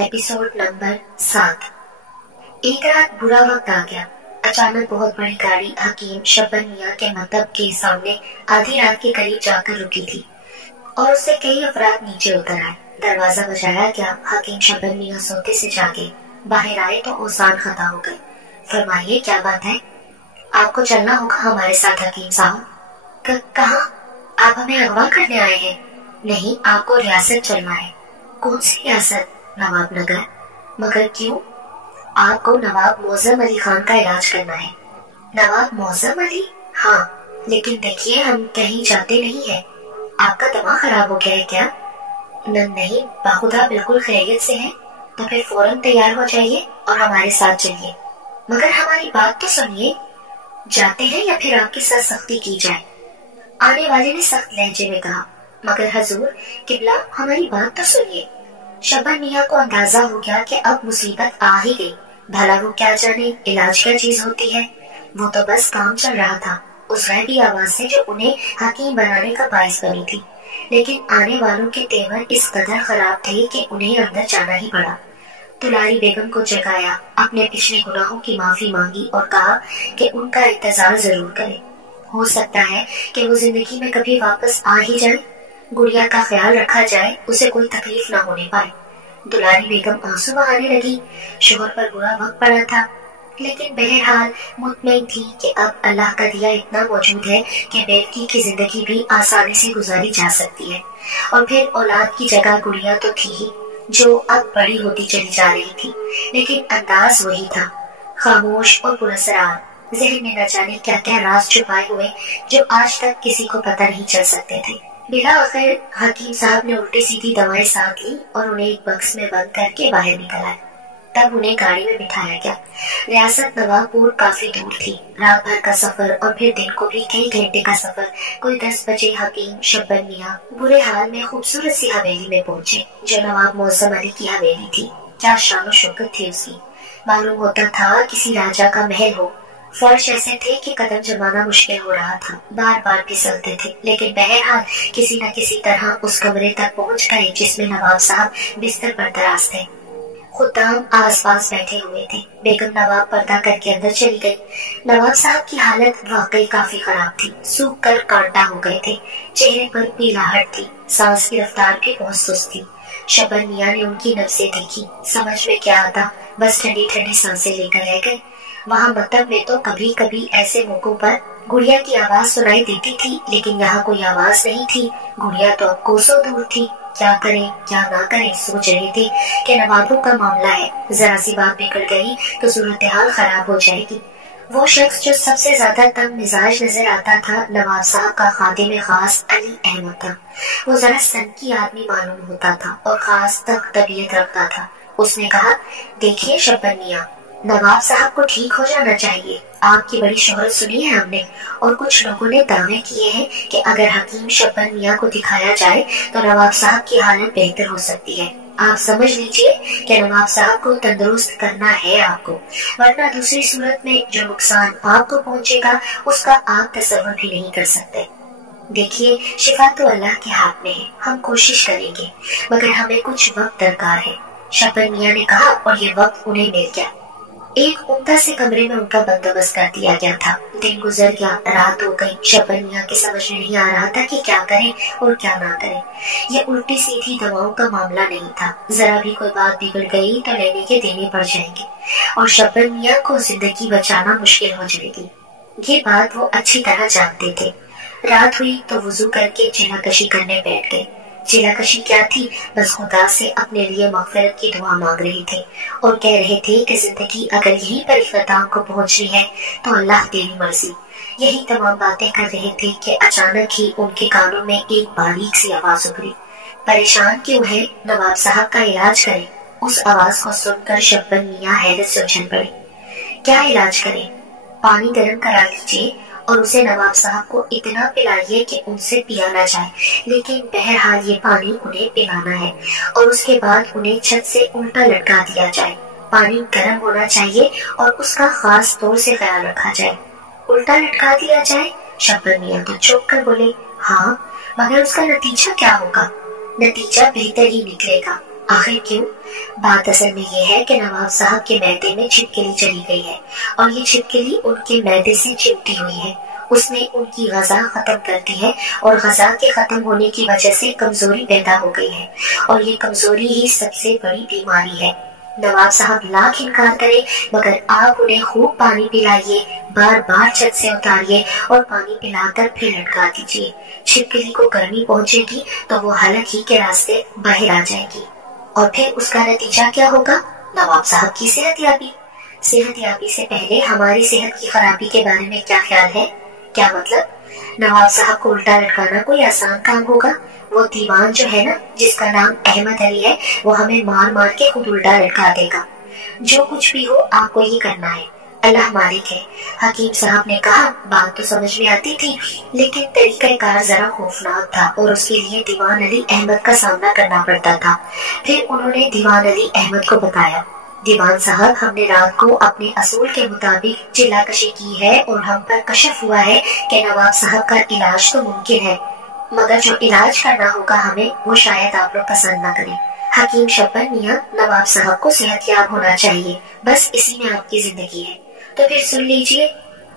Episode number 7। एक रात बुरा वक्त आ गया। अचानक बहुत बड़ी गाड़ी हकीम शब्बन मियाँ के मकतब के सामने आधी रात के करीब जाकर रुकी थी और उससे कई अफराद नीचे उतर आए। दरवाजा बजाया गया। हकीम शब्बन मियाँ सोते से जागे बाहर आए तो ओसान खता हो गए। फरमाइए, क्या बात है? आपको चलना होगा हमारे साथ हकीम साहब। कहाँ? आप हमें अगवा करने आए हैं? नहीं, आपको रियासत चलना है। कौन सी रियासत? नवाब नगर। मगर क्यों? आपको नवाब मोअज़्ज़म अली खान का इलाज करना है। नवाब मोअज़्ज़म अली? हाँ, लेकिन देखिए, हम कहीं जाते नहीं है। आपका दिमाग खराब हो गया है क्या? नहीं, बाखुदा बिल्कुल खैरियत से है। तो फिर फौरन तैयार हो जाइए और हमारे साथ चलिए। मगर हमारी बात तो सुनिए। जाते हैं या फिर आपके साथ सख्ती की जाए? आने वाले ने सख्त लहजे में कहा। मगर हजूर किबला, हमारी बात तो सुनिए। शब्बन मियाँ को अंदाजा हो गया कि अब मुसीबत आ ही गई। भला वो क्या जाने इलाज क्या चीज होती है। वो तो बस काम चल रहा था उस गैबी आवाज से जो उन्हें हकीम बनाने का बायस बनी थी। लेकिन आने वालों के तेवर इस कदर खराब थे कि उन्हें अंदर जाना ही पड़ा। दुलारी बेगम को जगाया, अपने पिछले गुनाहों की माफी मांगी और कहा कि उनका इंतजार जरूर करे। हो सकता है कि वो जिंदगी में कभी वापस आ ही जाए। गुड़िया का ख्याल रखा जाए, उसे कोई तकलीफ न होने पाए। दुलारी बेगम आंसू बहाने लगी। शोहर पर बुरा वक्त पड़ा था, लेकिन बहरहाल मुतमईन थी कि अब अल्लाह का दिया इतना मौजूद है कि बेटी की जिंदगी भी आसानी से गुजारी जा सकती है। और फिर औलाद की जगह गुड़िया तो थी ही, जो अब बड़ी होती चली जा रही थी, लेकिन अंदाज वही था, खामोश और पुरस्कार। जहन में न जाने क्या क्या राज छुपाए हुए जो आज तक किसी को पता नहीं चल सकते थे। बिला आखिर हकीम साहब ने उल्टी सीधी दवाएं साथ ली और उन्हें एक बक्स में बंद करके बाहर निकल आए। तब उन्हें गाड़ी में बिठाया गया। रियासत नवाबपुर काफी दूर थी। रात भर का सफर और फिर दिन को भी कई घंटे का सफर। कोई 10 बजे हकीम शब्बन मियाँ बुरे हाल में खूबसूरत सी हवेली में पहुंचे, जो नवाब मोअज़्ज़म अली की हवेली थी। क्या शान शौकत थी उसकी। मालूम होता था किसी राजा का महल हो। फर्श ऐसे थे कि कदम जमाना मुश्किल हो रहा था, बार बार फिसलते थे, लेकिन बहरहाल किसी न किसी तरह उस कमरे तक पहुंच गए जिसमें नवाब साहब बिस्तर पर दराज थे। खुद्दाम आस पास बैठे हुए थे। बेगम नवाब पर्दा करके अंदर चली गई। नवाब साहब की हालत वाकई काफी खराब थी। सूख कर कांटा हो गए थे, चेहरे पर पीलाहट थी, सांस की रफ्तार भी बहुत सुस्त थी। शब्बन मियाँ ने उनकी नब्ज़ें देखी। समझ में क्या आता, बस ठंडी ठंडी सांसें लेकर रह गए। वहाँ मकतब में तो कभी कभी ऐसे मौकों पर गुड़िया की आवाज सुनाई देती थी, लेकिन यहाँ कोई आवाज नहीं थी। गुड़िया तो अब कोसों दूर थी। क्या करें क्या ना करें, सोच रहे थे कि नवाबों का मामला है, जरा सी बात बिगड़ गई तो सूरत हाल खराब हो जाएगी। वो शख्स जो सबसे ज्यादा तंग मिजाज नजर आता था, नवाब साहब का खादिम खास अली अहमद था। वो जरा सनकी आदमी मालूम होता था और खास तक तबीयत रखता था। उसने कहा, देखिए शब्बन मियाँ, नवाब साहब को ठीक हो जाना चाहिए। आपकी बड़ी शोहरत सुनी है हमने, और कुछ लोगों ने दावे किए हैं कि अगर हकीम शब्बन मियाँ को दिखाया जाए तो नवाब साहब की हालत बेहतर हो सकती है। आप समझ लीजिए कि नवाब साहब को तंदुरुस्त करना है आपको, वरना दूसरी सूरत में जो नुकसान आपको पहुँचेगा उसका आप तसव्वुर भी नहीं कर सकते। देखिए, शिफा तो अल्लाह के हाथ में है, हम कोशिश करेंगे, मगर हमें कुछ वक्त दरकार है। शब्बन मियाँ ने कहा और ये वक्त उन्हें मिल गया। एक उम्दा से कमरे में उनका बंदोबस्त कर दिया गया था। दिन गुजर गया, रात हो गई। शब्बन मियाँ के समझ में नहीं आ रहा था कि क्या करें और क्या ना करें। ये उल्टी सीधी दवाओं का मामला नहीं था। जरा भी कोई बात बिगड़ गई तो लेने के देने पड़ जाएंगे और शब्बन मियाँ को जिंदगी बचाना मुश्किल हो जाएगी। ये बात वो अच्छी तरह जानते थे। रात हुई तो वुजू करके चिनाकशी करने बैठ गए। चिनाकशी क्या थी, बस खुदा से अपने लिए मग़फ़िरत की दुआ मांग रहे थे और कह रहे थे कि जिंदगी अगर यहीं पर इख्तिताम को पहुंचनी है तो अल्लाह तेरी मर्जी। यही तमाम बातें कर रहे थे कि अचानक ही उनके कानों में एक बारीक सी आवाज उभरी। परेशान क्यों है, नवाब साहब का इलाज करें। उस आवाज को सुनकर शब्बन मियाँ हैरत से उछल पड़े। क्या इलाज करें? पानी गर्म करा लीजिए और उसे नवाब साहब को इतना पिलाइए कि उनसे पिया न जाए, लेकिन बहरहाल ये पानी उन्हें पिलाना है और उसके बाद उन्हें छत से उल्टा लटका दिया जाए। पानी गर्म होना चाहिए और उसका खास तौर से ख्याल रखा जाए। उल्टा लटका दिया जाए? शब्बन मियाँ तो चौंक कर बोले, हाँ, मगर उसका नतीजा क्या होगा? नतीजा बेहतर ही निकलेगा। आखिर क्यों? बात असल में ये है कि नवाब साहब के मैदे में छिपकली चली गई है और ये छिपकली उनके मैदे से चिपटी हुई है। उसने उनकी ग़िज़ा खत्म कर दी है और ग़िज़ा के खत्म होने की वजह से कमजोरी पैदा हो गई है और ये कमजोरी ही सबसे बड़ी बीमारी है। नवाब साहब लाख इनकार करे मगर आप उन्हें खूब पानी पिलाइए, बार बार छत से उतारिए और पानी पिलाकर फिर लटका दीजिए। छिपकली को गर्मी पहुंचेगी तो वो हलक ही के रास्ते बाहर आ जाएगी और फिर उसका नतीजा क्या होगा? नवाब साहब की सेहतयाबी। सेहतयाबी से पहले हमारी सेहत की खराबी के बारे में क्या ख्याल है? क्या मतलब? नवाब साहब को उल्टा लटकाना कोई आसान काम होगा? वो दीवान जो है ना, जिसका नाम अहमद अली है, वो हमें मार मार के खुद उल्टा लटका देगा। जो कुछ भी हो आपको ही करना है, अल्लाह मालिक है। हकीम साहब ने कहा, बात तो समझ में आती थी लेकिन तरीक़ाकार जरा खौफनाक था और उसके लिए दीवान अली अहमद का सामना करना पड़ता था। फिर उन्होंने दीवान अली अहमद को बताया, दीवान साहब, हमने रात को अपने असूल के मुताबिक चिल्लाकशी की है और हम पर कशफ हुआ है कि नवाब साहब का इलाज तो मुमकिन है मगर जो इलाज करना होगा हमें वो शायद आप लोग पसंद न करें। हकीम शब्बन मियां, नवाब साहब को सेहतयाब होना चाहिए, बस इसी में आपकी जिंदगी है। तो फिर सुन लीजिए,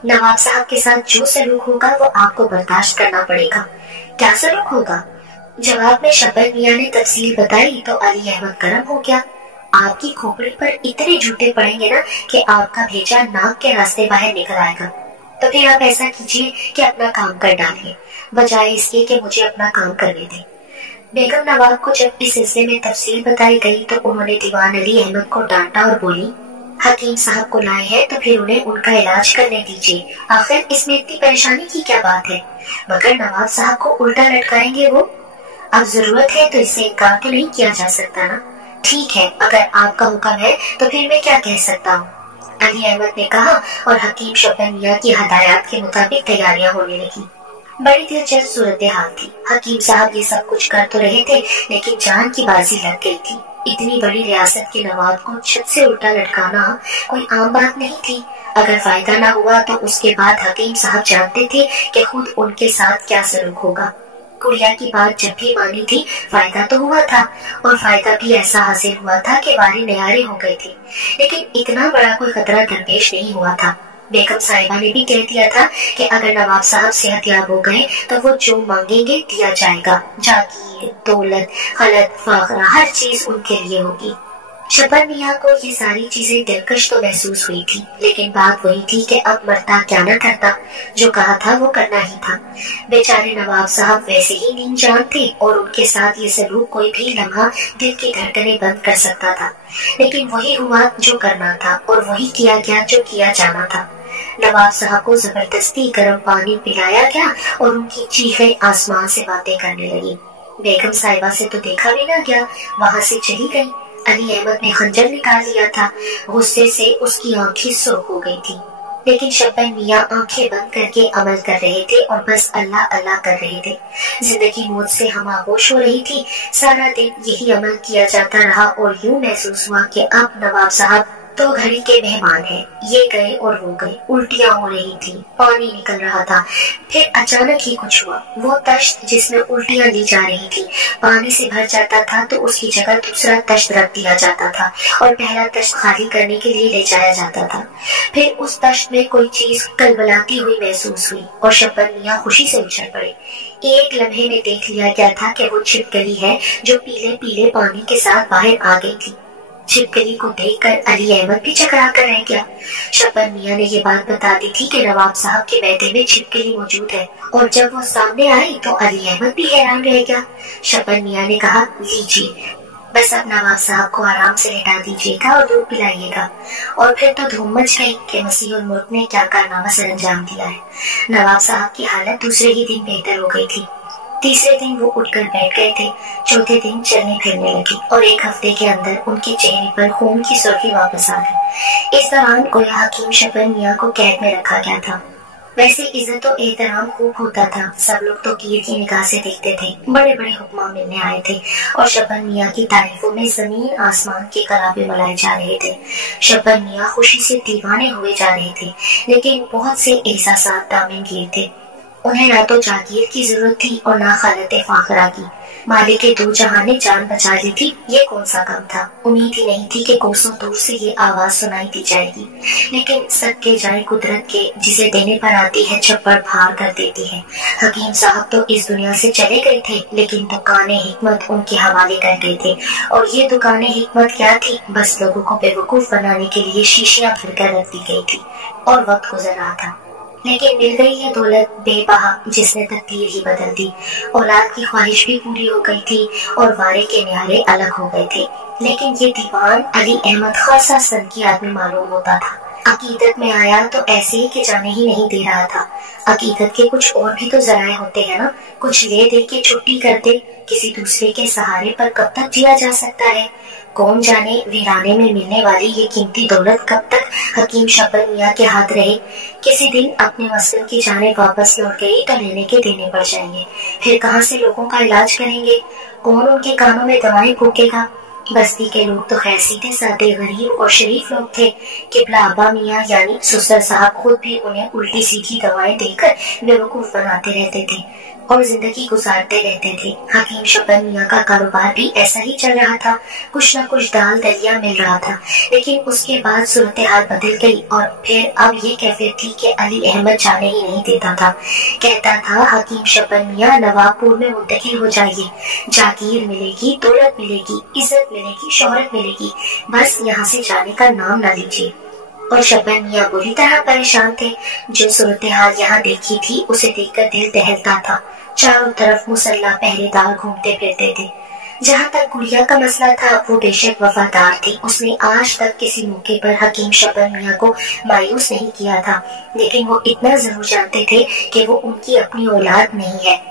नवाब साहब के साथ जो सलूक होगा वो आपको बर्दाश्त करना पड़ेगा। क्या सलूक होगा? जवाब में शब्बन मियां ने तफसील बताई तो अली अहमद गर्म हो गया। आपकी खोपड़ी पर इतने जूते पड़ेंगे ना कि आपका भेजा नाक के रास्ते बाहर निकल आएगा। तो फिर आप ऐसा कीजिए कि अपना काम कर डालिए, बजाय इसके कि मुझे अपना काम करने दें। बेगम नवाब को जब इस सिलसिले में तफसील बताई गई तो उन्होंने दीवान अली अहमद को डांटा और बोली, हकीम साहब को लाए हैं तो फिर उन्हें उनका इलाज करने दीजिए। आखिर इसमें इतनी परेशानी की क्या बात है? मगर नवाब साहब को उल्टा लटकाएंगे वो? अब जरूरत है तो इससे इनकार तो नहीं किया जा सकता ना। ठीक है, अगर आपका हुक्म है तो फिर मैं क्या कह सकता हूँ, अली अहमद ने कहा और हकीम शब्बन मियां की हदायत के मुताबिक तैयारियां होने लगी। बड़ी दिलचस्प सूरत हाल थी। हकीम साहब ये सब कुछ कर तो रहे थे लेकिन जान की बाजी लग गई थी। इतनी बड़ी रियासत के नवाब को छत से उल्टा लटकाना कोई आम बात नहीं थी। अगर फायदा न हुआ तो उसके बाद हकीम साहब जानते थे कि खुद उनके साथ क्या सलूक होगा। गुड़िया की बात जब भी मानी थी फायदा तो हुआ था और फायदा भी ऐसा हासिल हुआ था कि वारे न्यारे हो गए थे, लेकिन इतना बड़ा कोई खतरा दरपेश नहीं हुआ था। बेगम साहिबा ने भी कह दिया था कि अगर नवाब साहब सेहतयाब हो गए तो वो जो मांगेंगे दिया जाएगा। जागीर, दौलत, खलत, फाखरा, हर चीज उनके लिए होगी। शब्बन मियां को ये सारी चीजें दिलकश तो महसूस हुई थी लेकिन बात वही थी कि अब मरता क्या न करता, जो कहा था वो करना ही था। बेचारे नवाब साहब वैसे ही नींद जान थे और उनके साथ ये सलूक कोई भी लम्हा दिल की धड़कनें बंद कर सकता था, लेकिन वही हुआ जो करना था और वही किया गया जो किया जाना था। नवाब साहब को जबरदस्ती गर्म पानी पिलाया गया और उनकी चीखें आसमान से बातें करने लगी। बेगम साहिबा से तो देखा भी न गया, वहाँ से चली गई। अली अहमद ने खंजर निकाल लिया था। गुस्से से उसकी आंखें सुर्ख हो गई थी, लेकिन शब्बन मियां आंखें बंद करके अमल कर रहे थे और बस अल्लाह अल्लाह कर रहे थे। जिंदगी मौत से हम आगोश हो रही थी। सारा दिन यही अमल किया जाता रहा और यूं महसूस हुआ कि अब नवाब साहब तो घड़ी के मेहमान हैं। ये गए और वो गए, उल्टियां हो रही थी, पानी निकल रहा था। फिर अचानक ही कुछ हुआ। वो तश्त जिसमें उल्टियां ली जा रही थी पानी से भर जाता था तो उसकी जगह दूसरा तश्त रख दिया जाता था और पहला तश्त खाली करने के लिए ले जाया जाता था। फिर उस तश्त में कोई चीज कलबलाती हुई महसूस हुई और शब्बन मियां खुशी से उछल पड़े। एक लम्हे में देख लिया गया था कि वो छिपकली है जो पीले पीले पानी के साथ बाहर आ गई थी। छिपकली को देखकर अली अहमद भी चकरा कर रह गया। शब्बन मियां ने ये बात बता दी थी कि नवाब साहब के मैदे में छिपकली मौजूद है और जब वो सामने आई तो अली अहमद भी हैरान रह गया। शब्बन मियां ने कहा, लीजिए, बस अब नवाब साहब को आराम से लेटा दीजिएगा और दूध पिलाइएगा। और फिर तो धूम मच गई कि मसीहुल मुल्क ने क्या कारनामा सर अंजाम दिया है। नवाब साहब की हालत दूसरे ही दिन बेहतर हो गई थी। तीसरे दिन वो उठकर बैठ गए थे। चौथे दिन चलने फिरने लगी और एक हफ्ते के अंदर उनके चेहरे पर खून की सुर्खी वापस आ गई। इस दौरान गोया हकीम शब्बन मियां को कैद में रखा गया था। वैसे इज्जत और एहतराम खूब होता था। सब लोग तो कीर की निगाह से देखते थे। बड़े बड़े हुक्मा मिलने आए थे और शब्बन मियां की तारीफों में जमीन आसमान के कलाबे मलाए जा रहे थे। शब्बन मियां खुशी से दीवाने हुए जा रहे थे, लेकिन बहुत से एहसासात दामनगीर थे। उन्हें ना तो जागीर की जरूरत थी और ना खालत फाखरा की। मालिक के दो जहां ने जान बचा ली थी, ये कौन सा कम था। उम्मीद ही नहीं थी कि कोसों दूर से ये आवाज सुनाई दी जाएगी, लेकिन सदके जाए कुदरत के, जिसे देने पर आती है छप्पर फाड़ कर देती है। हकीम साहब तो इस दुनिया से चले गए थे, लेकिन दुकाने हिकमत उनके हवाले कर गए थे। और ये दुकाने हिकमत क्या थी, बस लोगों को बेवकूफ बनाने के लिए शीशियां भरकर रख दी गई थी और वक्त गुजर रहा था। लेकिन मिल गई है दौलत बेबहा, जिसने तकदीर ही बदल दी। औलाद की ख्वाहिश भी पूरी हो गई थी और वारे के न्यारे अलग हो गए थे। लेकिन ये दीवान अली अहमद खासा सन की आदमी मालूम होता था। अकीदत में आया तो ऐसे ही कि जाने ही नहीं दे रहा था। अकीदत के कुछ और भी तो जराए होते हैं ना, कुछ ले दे के छुट्टी कर दे। किसी दूसरे के सहारे पर कब तक जिया जा सकता है। कौन जाने वीराने में मिलने वाली ये कीमती दौलत कब तक हकीम शब्बन मियां के हाथ रहे। किसी दिन अपने मस्जिद की जानिब वापस लौट गई तो लेने के देने पड़ जाएंगे। फिर कहाँ से लोगों का इलाज करेंगे, कौन उनके कानों में दवाएं फूकेगा। बस्ती के लोग तो खैर सीधे साधे गरीब और शरीफ लोग थे। किबला अब्बा मियां यानी सुसर साहब खुद भी उन्हें उल्टी सीधी दवाएं देकर बेवकूफ बनाते रहते थे और जिंदगी गुजारते रहते थे। हकीम शब्बन मियां का कारोबार भी ऐसा ही चल रहा था, कुछ न कुछ दाल दलिया मिल रहा था। लेकिन उसके बाद सूरत हाल बदल गई और फिर अब ये कैफियत थी कि अली अहमद जाने ही नहीं देता था। कहता था हकीम शब्बन मियां नवाबपुर में मुंतकिल हो जाइए, जागीर मिलेगी, दौलत मिलेगी, इज्जत मिलेगी, शोहरत मिलेगी, बस यहाँ से जाने का नाम न लीजिए। और शब्बन मियां बुरी तरह परेशान थे। जो सूरत हाल यहाँ देखी थी उसे देखकर दिल दहलता था। चारों तरफ मुसल्ला पहरेदार घूमते फिरते थे। जहाँ तक गुड़िया का मसला था वो बेशक वफादार थी। उसने आज तक किसी मौके पर हकीम शब्बन मियां को मायूस नहीं किया था, लेकिन वो इतना जरूर जानते थे कि वो उनकी अपनी औलाद नहीं है।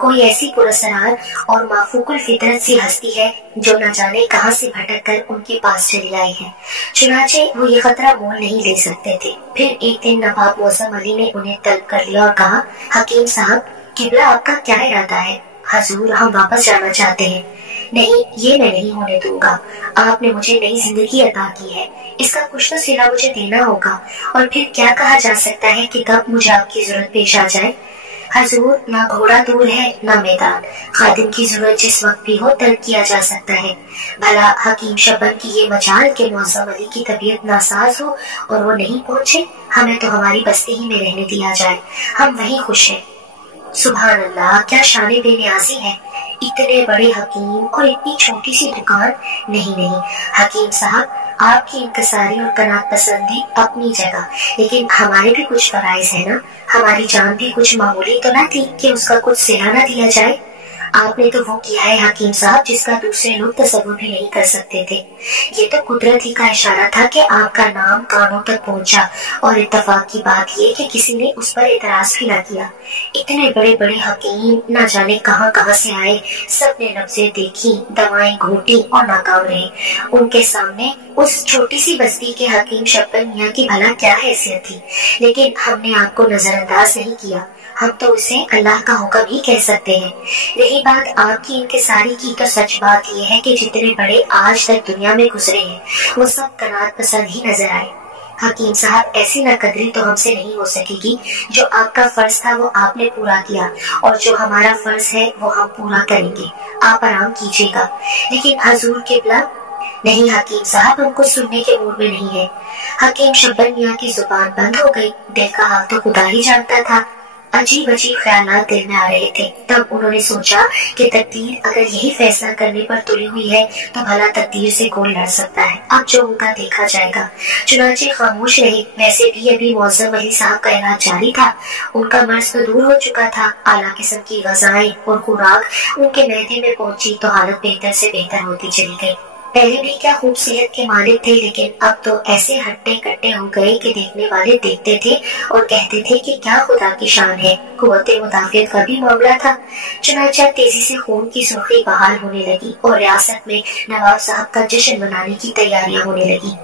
कोई ऐसी पुरस्कार और माफूकुल फितरत सी हस्ती है जो न जाने कहां से भटक कर उनके पास चली आई है। चुनाचे वो ये खतरा मोल नहीं ले सकते थे। फिर एक दिन नवाब मौसम अली ने उन्हें तलब कर लिया और कहा, हकीम साहब, किबला आपका क्या इरादा है। हजूर, हम वापस जाना चाहते हैं। नहीं, ये मैं नहीं होने दूंगा। आपने मुझे नई जिंदगी अता की है, इसका कुछ तो सिला मुझे देना होगा। और फिर क्या कहा जा सकता है कि कब मुझे आपकी जरूरत पेश आ जाए। हजूर, ना घोड़ा दूर है ना मैदान, खादिम की जरूरत जिस वक्त भी हो तर्क किया जा सकता है। भला हकीम शब्बन की ये मजाल के मौसम अली की तबीयत नासाज हो और वो नहीं पहुंचे, हमें तो हमारी बस्ती ही में रहने दिया जाए, हम वहीं खुश हैं। सुभान अल्लाह, क्या शान बेनियाजी है। इतने बड़े हकीम और इतनी छोटी सी दुकान। नहीं, हकीम साहब, आपकी इंकसारी और कनात पसंदी अपनी जगह, लेकिन हमारे भी कुछ फराइज है ना। हमारी जान भी कुछ मामूली तो ना थी कि उसका कुछ सिला ना दिया जाए। आपने तो वो किया है हकीम साहब जिसका दूसरे लोग तसव्वुर भी नहीं कर सकते थे। ये तो कुदरत ही का इशारा था कि आपका नाम कानों तक पहुंचा, और इत्तेफाक की बात ये कि किसी ने उस पर एतराज भी ना किया। इतने बड़े बड़े हकीम ना जाने कहां कहां से आए, सबने नब्जें देखी, दवाएं घोटी और नाकाम रहे। उनके सामने उस छोटी सी बस्ती के हकीम शब्बन मियां की भला क्या हैसियत थी। लेकिन हमने आपको नजरअंदाज नहीं किया, हम तो उसे अल्लाह का हुक्म ही कह सकते हैं। रही बात आपकी इंकिसारी की, तो सच बात यह है कि जितने बड़े आज तक दुनिया में गुजरे हैं वो सब कनात पसंद ही नजर आए। हकीम साहब, ऐसी नाकदरी तो हमसे नहीं हो सकेगी। जो आपका फर्ज था वो आपने पूरा किया, और जो हमारा फर्ज है वो हम पूरा करेंगे। आप आराम कीजिएगा। लेकिन हजूर किबला। नहीं हकीम साहब, हमको सुनने के मूड में नहीं है। हकीम शब्बन मियां की जुबान बंद हो गई। दिल का हाल तो खुदा ही जानता था। अजीब अजीब ख्यालात दिल में आ रहे थे। तब उन्होंने सोचा कि तकदीर अगर यही फैसला करने पर तुली हुई है तो भला तकदीर से कौन लड़ सकता है। अब जो होगा देखा जाएगा। चुनाचे खामोश रहे। वैसे भी अभी मौसम अली साहब का इलाज जारी था। उनका मर्ज तो दूर हो चुका था। आला किस्म की गजाएं और खुराक उनके मैदे में पहुंची तो हालत बेहतर से बेहतर होती चली गई। पहले भी क्या खूब सेहत के मालिक थे, लेकिन अब तो ऐसे हट्टे कट्टे हो गए कि देखने वाले देखते थे और कहते थे कि क्या खुदा की शान है। कुव्वते मुदाफियत का भी मामला था। चुनांचे तेजी से खून की सुर्खी बहाल होने लगी और रियासत में नवाब साहब का जश्न मनाने की तैयारियां होने लगी।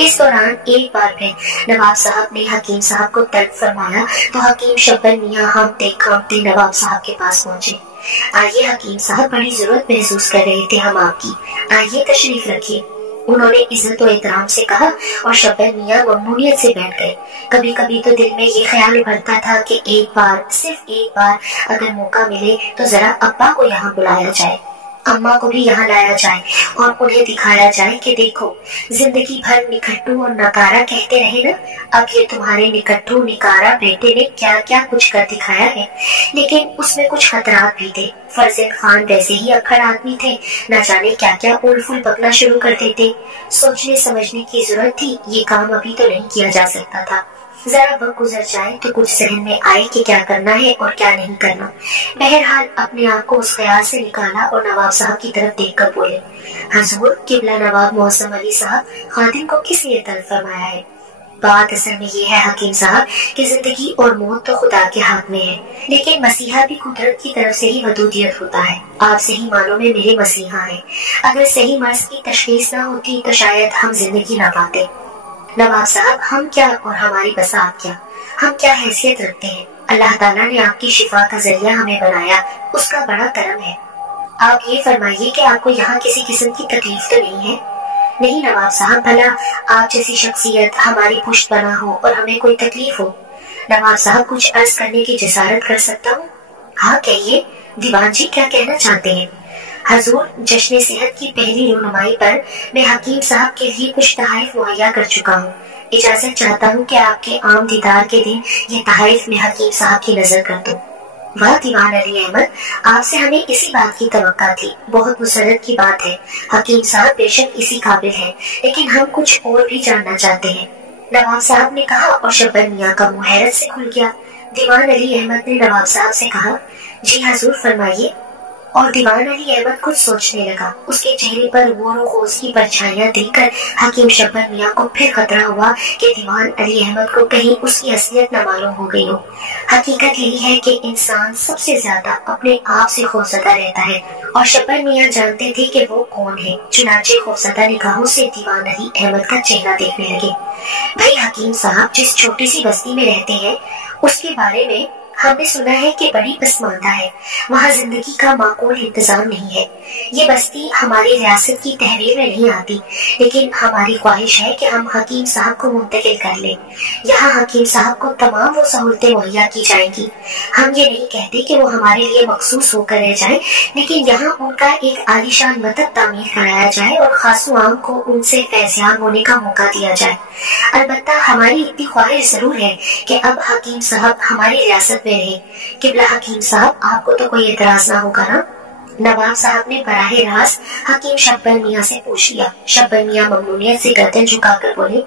इस दौरान एक बार फिर नवाब साहब ने हकीम साहब को तलब फरमाया तो हकीम शब्बन मियां कांपते नवाब साहब के पास पहुंचे। आइए हकीम साहब, बड़ी जरूरत महसूस कर रहे थे हम आपकी। आइए तशरीफ रखिए। انہوں نے عزت و احترام سے کہا اور شبیر میاں ممنونیت سے بیٹھ گئے۔ کبھی کبھی تو دل میں یہ خیال ابھرتا تھا کہ ایک بار، صرف ایک بار اگر موقع ملے تو ذرا ابا کو یہاں بلایا جائے، اماں کو بھی یہاں لایا جائے اور انہیں دکھایا جائے کہ دیکھو، زندگی بھر نکھٹو اور نکارا کہتے رہے نا، اب یہ تمہارے نکٹو نکارا بیٹے نے کیا کیا کچھ کر دکھایا ہے۔ لیکن اس میں کچھ خطرات بھی تھے۔ فرزند خان ویسے ہی اکھڑ آدمی تھے، نہ جانے کیا کیا اول فول بکنا شروع کر دیتے۔ سوچنے سمجھنے کی ضرورت تھی، یہ کام ابھی تو نہیں کیا جا سکتا تھا۔ ذرا وقت گزر جائے تو کچھ ذہن میں آئے کہ کیا کرنا ہے اور کیا نہیں کرنا۔ بہرحال اپنے آپ کو اس خیال سے نکالا اور نواب صاحب کی طرف دیکھ کر بولے، حضور قبلہ نواب محسن علی صاحب، خادم کو کس لیے طلب فرمایا ہے؟ بات اصل میں یہ ہے حکیم صاحب کہ زندگی اور موت تو خدا کے ہاتھ میں ہے، لیکن مسیحا بھی قدرت کی طرف سے ہی ودودیت ہوتا ہے۔ آپ صحیح معنوں میں میرے مسیحا ہیں۔ اگر صحیح مرض کی تشخیص نہ ہوتی تو شاید ہم زندگی نہ پاتے۔ نواب صاحب، ہم کیا اور ہماری بساط کیا، ہم کیا حیثیت رکھتے ہیں؟ اللہ تعالیٰ نے آپ کی شفا کا ذریعہ ہمیں بنایا، اس کا بڑا کرم ہے۔ آپ یہ فرمائیے کہ آپ کو یہاں کسی قسم کی تکلیف تو نہیں ہے؟ نہیں نواب صاحب، بھلا آپ جیسی شخصیت ہماری پشت بنا ہو اور ہمیں کوئی تکلیف ہو؟ نواب صاحب، کچھ عرض کرنے کی جسارت کر سکتا ہوں؟ ہاں کہیے، دیوان جی کیا کہنا چاہتے ہیں؟ حضور، جشن صحت کی پہلی رونمائی پر میں حکیم صاحب کے لیے کچھ تحائف مہیا کر چکا ہوں۔ اجازت چاہتا ہوں کہ آپ کے عام دیدار کے دن یہ تحائف میں حکیم صاحب کی نظر کر دوں۔ واہ دیوان علی احمد، آپ سے ہمیں اسی بات کی توقع تھی، بہت مسرت کی بات ہے۔ حکیم صاحب بے شک اسی قابل ہیں، لیکن ہم کچھ اور بھی جاننا چاہتے ہیں، نواب صاحب نے کہا اور شبیر میاں کا منہ حیرت سے کھل گیا۔ دیوان علی احمد نے نواب صاحب سے کہا، جی حضور فرمائیے۔ اور دیوان علی احمد کچھ سوچنے لگا۔ اس کے چہرے پر غور و خوض کی پرچھائیاں دیکھ کر حکیم شبیر میاں کو پھر خطرہ ہوا کہ دیوان علی احمد کو کہیں اس کی اصلیت نہ معلوم ہو گئی ہو۔ حقیقت یہی ہے کہ انسان سب سے زیادہ اپنے آپ سے خوفزدہ رہتا ہے، اور شبیر میاں جانتے تھے کہ وہ کون ہے، چنانچہ خوفزدہ نگاہوں سے دیوان علی احمد کا چہرہ دیکھنے لگے۔ بھائی حکیم صاحب جس چھوٹی سی بستی میں رہتے ہیں، اس کے بارے میں ہم نے سنا ہے کہ بڑی پسماندہ ہے، وہاں زندگی کا معقول انتظام نہیں ہے۔ یہ بستی ہماری ریاست کی تحریر میں نہیں آتی، لیکن ہماری خواہش ہے کہ ہم حکیم صاحب کو منتقل کر لیں۔ یہاں حکیم صاحب کو تمام وہ سہولتیں مہیا کی جائیں گی۔ ہم یہ نہیں کہتے کہ وہ ہمارے لیے مخصوص ہو کر رہ جائیں، لیکن یہاں ان کا ایک عالیشان مکتب تعمیر کرایا جائے اور خاص عام کو ان سے فیضیاب ہونے کا موقع دیا جائے۔ البتہ ہماری اتنی خواہش ضرور ہے کہ اب حکیم صاحب ہماری ریاست میں رہے۔ قبلہ حکیم صاحب، آپ کو تو کوئی اعتراض نہ ہوگا نا؟ نواب صاحب نے براہ راست حکیم شبیر میاں سے پوچھ لیا۔ شبیر میاں ممنونیت سے گردن جھکا کر بولے،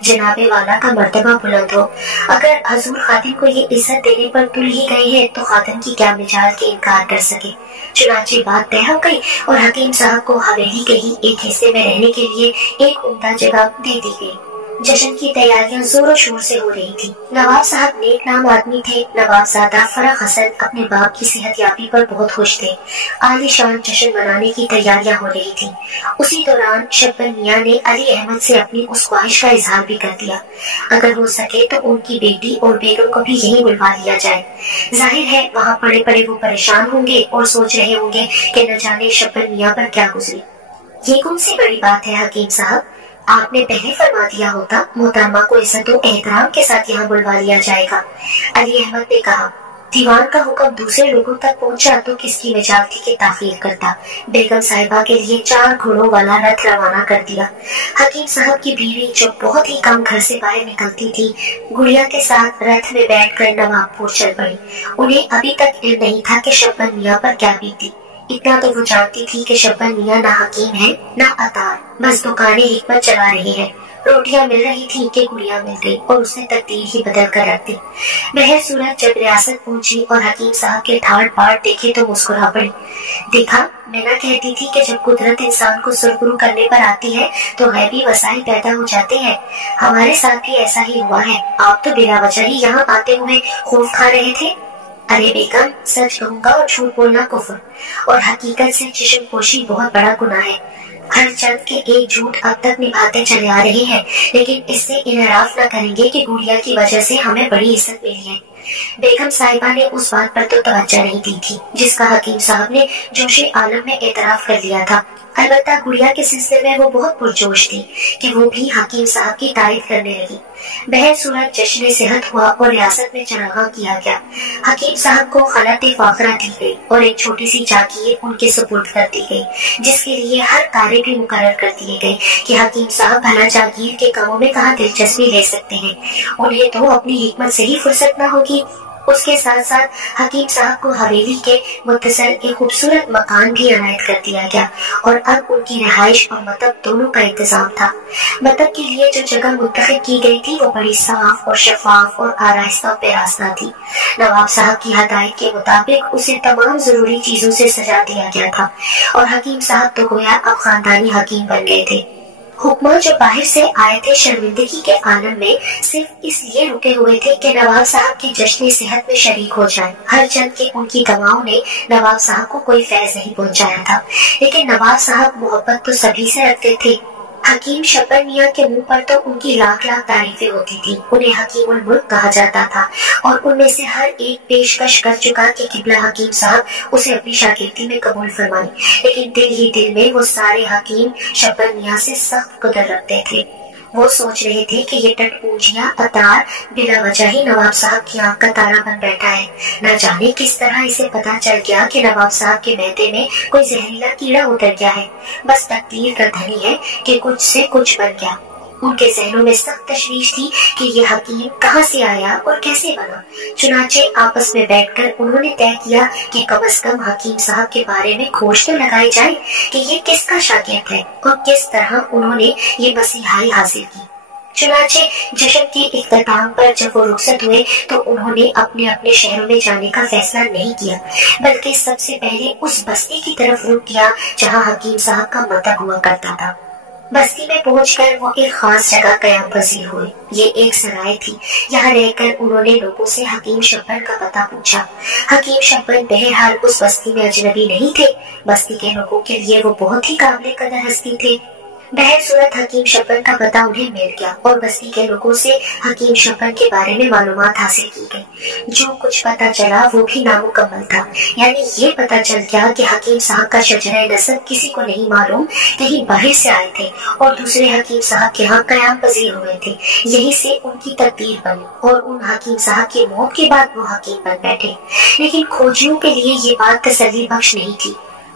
جناب والا کا مرتبہ بلند ہو، اگر حضور خادم کو یہ عزت دینے پر تل ہی گئے ہیں تو خادم کی کیا مجال کے انکار کر سکے۔ چنانچہ بات طے ہو گئی اور حکیم صاحب کو حویلی کے ہی ایک حصے میں رہنے کے لیے ایک عمدہ جگہ دے دی گئی۔ جشن کی تیاریاں زور و شور سے ہو رہی تھی۔ نواب صاحب نیک نام آدمی تھے۔ نواب زادہ فرح حسن اپنے باپ کی صحت یابی پر بہت خوش تھے۔ عالی شان جشن منانے کی تیاریاں ہو رہی تھی۔ اسی دوران شبیر میاں نے علی احمد سے اپنی اس خواہش کا اظہار بھی کر دیا، اگر ہو سکے تو ان کی بیٹی اور بیگم کو بھی یہیں بلوا لیا جائے۔ ظاہر ہے وہاں پڑے پڑے وہ پریشان ہوں گے اور سوچ رہے ہوں گے کہ نہ جانے شبیر میاں پر کیا گزری۔ یہ کون سی بڑی بات ہے حکیم صاحب؟ آپ نے پہلے فرما دیا ہوتا محترمہ کو عزت و احترام کے ساتھ یہاں بلوا لیا جائے گا۔ علی احمد نے کہا، دیوان کا حکم دوسرے لوگوں تک پہنچا تو کس کی مجال تھی کہ تاخیر کرتا۔ بیگم صاحبہ کے لیے 4 گھوڑوں والا رتھ روانہ کر دیا۔ حکیم صاحب کی بیوی جو بہت ہی کم گھر سے باہر نکلتی تھی، گڑیا کے ساتھ رتھ میں بیٹھ کر نواب پور چل پڑی۔ انہیں ابھی تک علم نہیں تھا کہ شبیر میاں پر کیا بیتی۔ اتنا تو وہ جانتی تھی کہ شبیر میاں نہ حکیم ہے نہ عطار، بس دکانیں حکمت چلا رہی ہیں۔ روٹیاں مل رہی تھی کہ گڑیا مل گئی اور اس نے تقدیر ہی بدل کر رکھ دی۔ بہر صورت جب ریاست پہنچی اور حکیم صاحب کے ٹھاٹ باٹ دیکھے تو مسکرا پڑی۔ دیکھا، میں نہ کہتی تھی کہ جب قدرت انسان کو سرخرو کرنے پر آتی ہے تو غیبی وسائل پیدا ہو جاتے ہیں۔ ہمارے ساتھ بھی ایسا ہی ہوا ہے۔ آپ تو بلا وجہ ہی یہاں آتے ہوئے خوف کھا رہے تھے۔ ارے بیگم، سچ کہوں گا اور جھوٹ بولنا کفر اور حقیقت سے چشم پوشی بہت بڑا گناہ ہے۔ ہر چند کے ایک جھوٹ اب تک نبھاتے چلے آ رہے ہیں، لیکن اس سے انحراف نہ کریں گے کہ گڑیا کی وجہ سے ہمیں بڑی عزت ملی ہے۔ बेगम साहिबा ने उस बात पर तो तवज्जो नहीं दी थी जिसका हकीम साहब ने जोशे आलम में एतराफ कर लिया था। अलबत्ता गुड़िया के सिलसिले में वो बहुत पुरजोश थी कि वो भी हकीम साहब की तारीफ करने लगी। बहर सूरत जश्न सेहत हुआ और रियासत में चरागाह किया गया। हकीम साहब को खलत फाखरा दी गई और एक छोटी सी जागीर उनके सुपुर्द कर दी गई, जिसके लिए हर कार्य भी मुकर्रर कर दिए गए कि हकीम साहब भला जागीर के कामों में कहाँ दिलचस्पी ले सकते हैं, उन्हें तो अपनी हिकमत से ही फुर्सत न होगी। उसके साथ साथ हकीम साहब को हवेली के मुत्तसल एक खूबसूरत मकान भी अनायत कर दिया गया और अब उनकी रिहाइश और मतब दोनों का इंतजाम था। मतब के लिए जो जगह मुंतखब की गई थी वो बड़ी साफ और शफाफ और आरास्ता पेरास्ता थी। नवाब साहब की हदायत के मुताबिक उसे तमाम जरूरी चीजों से सजा दिया गया था और हकीम साहब तो गोया अब खानदानी हकीम बन गए थे। हुक्मा जो बाहर से आए थे शर्मिंदगी के आलम में सिर्फ इसलिए रुके हुए थे कि नवाब साहब के जश्न सेहत में शरीक हो जाएं। हर चंद के उनकी गवाहों ने नवाब साहब को कोई फैज नहीं पहुंचाया था, लेकिन नवाब साहब मोहब्बत तो सभी से रखते थे। हकीम शब्बर मियाँ के मुंह पर तो उनकी लाख लाख तारीफें होती थी। उन्हें हकीमुल मुल्क कहा जाता था और उनमें से हर एक पेशकश कर चुका कि किबला हकीम साहब उसे अपनी शागिर्दी में कबूल फरमाए, लेकिन दिल ही दिल में वो सारे हकीम शब्बर मियाँ से सख्त कदर रखते थे। वो सोच रहे थे कि ये टटपूजिया अतार बिला वजह ही नवाब साहब की आंख का तारा बन बैठा है। न जाने किस तरह इसे पता चल गया कि नवाब साहब के मैदे में कोई जहरीला कीड़ा उतर गया है। बस तकदीर का धनी है कि कुछ से कुछ बन गया। उनके जहनों में सख्त तशवीश थी कि ये हकीम कहाँ से आया और कैसे बना। चुनाचे आपस में बैठकर उन्होंने तय किया कि कम से कम हकीम साहब के बारे में खोज तो लगाई जाए कि ये किसका शागिर्द है और किस तरह उन्होंने ये मसीहाई हासिल की। चुनाचे जश्न के इख्तिताम पर जब वो रुखसत हुए तो उन्होंने अपने अपने शहरों में जाने का फैसला नहीं किया, बल्कि सबसे पहले उस बस्ती की तरफ रुख किया जहाँ हकीम साहब का मतब हुआ करता था। बस्ती में पहुंचकर वो एक खास जगह कयाम पजीर हुए। ये एक सराय थी। यहाँ रहकर उन्होंने लोगों से हकीम शब्बर का पता पूछा। हकीम शब्बर बहरहाल उस बस्ती में अजनबी नहीं थे। बस्ती के लोगों के लिए वो बहुत ही काबिल कदर हस्ती थे। बहर सूरत हकीम शब्बर का पता उन्हें मिल गया और बस्ती के लोगों से हकीम शब्बर के बारे में मालूमात हासिल की गई। जो कुछ पता चला वो भी नामुकम्मल था। यानी ये पता चल गया कि हकीम साहब का शजरा नसब किसी को नहीं मालूम, कहीं बाहर से आए थे और दूसरे हकीम साहब के यहाँ कयाम पजीर हुए थे। यही से उनकी तकदीर बनी और उन हकीम साहब की मौत के बाद वो हकीम बन बैठे। लेकिन खोजियों के लिए ये बात तसल्ली बख्श नहीं थी।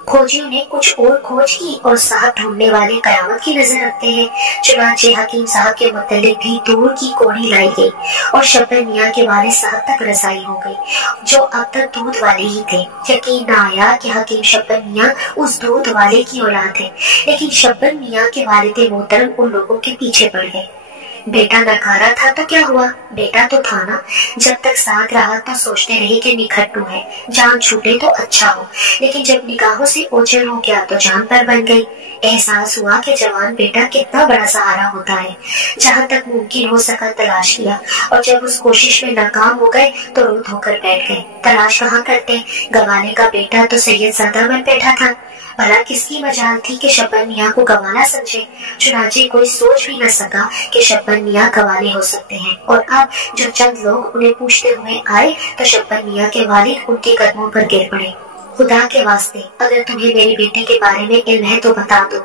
खोजियों ने कुछ और खोज की और साहब ढूंढने वाले कयामत की नजर रखते हैं। चुनाचे हकीम साहब के मुतल्लिक भी दूर की कोड़ी लाई गई और शब्बर मियाँ के वालिद साहब तक रसाई हो गई, जो अब तक दूध वाले ही थे। यकीन न आया कि हकीम शब्बर मियाँ उस दूध वाले की औलाद है, लेकिन शब्बर मियाँ के वालिद मोहतरम उन लोगों के पीछे पड़ गए। बेटा नकारा था तो क्या हुआ, बेटा तो था ना। जब तक साथ रहा तो सोचते रहे कि निखट्टू है, जान छूटे तो अच्छा हो, लेकिन जब निगाहों से ओझल हो गया तो जान पर बन गई। एहसास हुआ कि जवान बेटा कितना बड़ा सहारा होता है। जहाँ तक मुमकिन हो सका तलाश किया और जब उस कोशिश में नाकाम हो गए तो रो धोकर बैठ गए। तलाश कहाँ करते, गवाने का बेटा तो सैयदजादा बन बैठा था। भला किसकी मजाल थी कि शब्बर मियाँ को गवाना समझे। चुनाचे कोई सोच भी न सका कि शब्बर मियाँ गवाने हो सकते हैं। और अब जो चंद लोग उन्हें पूछते हुए आए तो शब्बर मियाँ के वालिद उनके कदमों पर गिर पड़े। खुदा के वास्ते, अगर तुम्हें मेरे बेटे के बारे में इल्म है तो बता दो,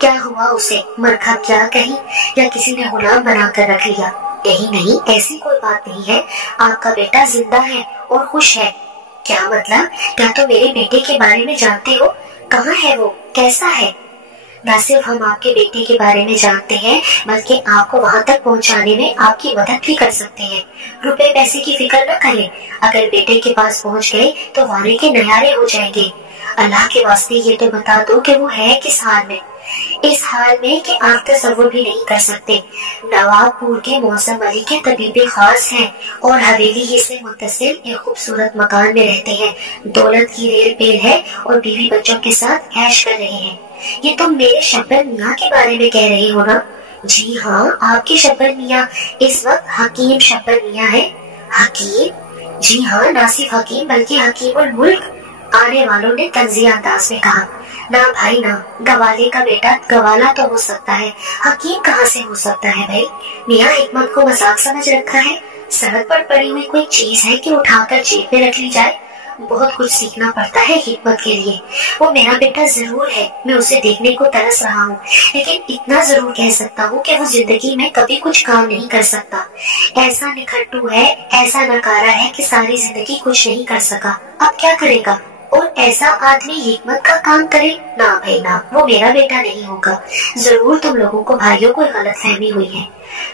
क्या हुआ उसे? मरखा क्या कहीं या किसी ने गुलाम बना कर रख लिया? नहीं, ऐसी कोई बात नहीं है। आपका बेटा जिंदा है और खुश है। क्या मतलब? क्या तुम मेरे बेटे के बारे में जानते हो? कहाँ है वो, कैसा है? न सिर्फ हम आपके बेटे के बारे में जानते हैं, बल्कि आपको वहाँ तक पहुँचाने में आपकी मदद भी कर सकते हैं। रुपए पैसे की फिक्र न करें। अगर बेटे के पास पहुँच गए तो वारे के नयारे हो जाएंगे। अल्लाह के वास्ते ये तो बता दो कि वो है किस हाल में। इस हाल में कि आप तसव्वुर भी नहीं कर सकते। नवाबपुर के मौसम अली के तबीबे खास हैं और हवेली ही से मुत्तसिल एक खूबसूरत मकान में रहते हैं। दौलत की रेल पेल है और बीवी बच्चों के साथ ऐश कर रहे हैं। ये तुम मेरे शब्बर मियाँ के बारे में कह रहे हो ना? जी हाँ, आपके शब्बर मियाँ इस वक्त हकीम शब्बर मियाँ है। हकीम? जी हाँ, ना सिर्फ हकीम बल्कि हकीमुल मुल्क। आने वालों ने तंजिया अंदाज में कहा। ना भाई ना, गवाले का बेटा गवाला तो हो सकता है, हकीम कहाँ से हो सकता है भाई? मियाँ हिकमत को मजाक समझ रखा है। सड़क पर पड़ी हुई कोई चीज है कि उठाकर जेब में रख ली जाए? बहुत कुछ सीखना पड़ता है हिकमत के लिए। वो मेरा बेटा जरूर है, मैं उसे देखने को तरस रहा हूँ, लेकिन इतना जरूर कह सकता हूँ कि वो जिंदगी में कभी कुछ काम नहीं कर सकता। ऐसा निखट्टू है, ऐसा नकारा है कि सारी जिंदगी कुछ नहीं कर सका। अब क्या करेगा? और ऐसा आदमी हिकमत का काम करे? ना भाई ना, वो मेरा बेटा नहीं होगा। जरूर तुम लोगों को भाइयों को गलतफहमी हुई है।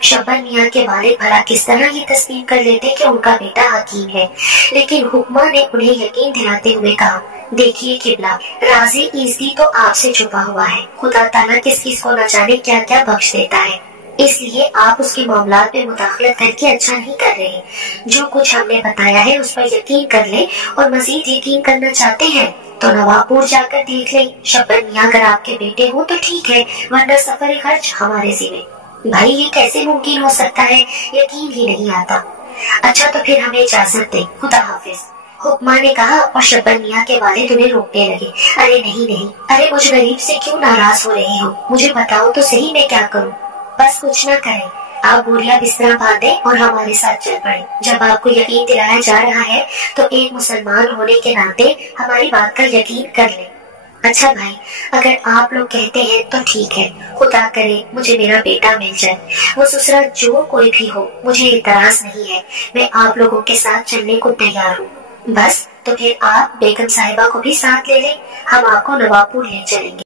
शब्बन मियाँ के वालिद भला किस तरह ये तस्लीम कर लेते कि उनका बेटा हकीम है, लेकिन हुक्मा ने उन्हें यकीन दिलाते हुए कहा, देखिए किबला, राज़े इज़्ज़ी तो आपसे छुपा हुआ है। खुदा ताला किस किस को न जाने क्या क्या बख्श देता है, इसलिए आप उसके मामलात में मुदाखलत करके अच्छा नहीं कर रहे। जो कुछ हमने बताया है उस पर यकीन कर ले, और मजीद यकीन करना चाहते हैं तो नवाबपुर जाकर देख ले। शब्बन मियाँ अगर आपके बेटे हो तो ठीक है, वरना सफर खर्च हमारे ज़िम्मे। भाई ये कैसे मुमकिन हो सकता है, यकीन ही नहीं आता। अच्छा तो फिर हमें इजाजत दे, खुदा हाफिज, हुक्मा ने कहा, और शब्बन मियाँ के वालिद उन्हें रोकने लगे। अरे नहीं नहीं, अरे मुझ गरीब से क्यों नाराज हो रहे हो? मुझे बताओ तो सही मैं क्या करूँ? बस कुछ न करें, आप बोरिया बिस्तरा बांधे और हमारे साथ चल पड़े। जब आपको यकीन दिलाया जा रहा है तो एक मुसलमान होने के नाते हमारी बात का यकीन कर ले। अच्छा भाई, अगर आप लोग कहते हैं तो ठीक है, खुदा करे मुझे मेरा बेटा मिल जाए। वो ससुरा जो कोई भी हो, मुझे इतराज नहीं है, मैं आप लोगों के साथ चलने को तैयार हूँ। बस तो फिर आप बेगम साहिबा को भी साथ ले लें, हम आपको नवाबपुर ले चलेंगे।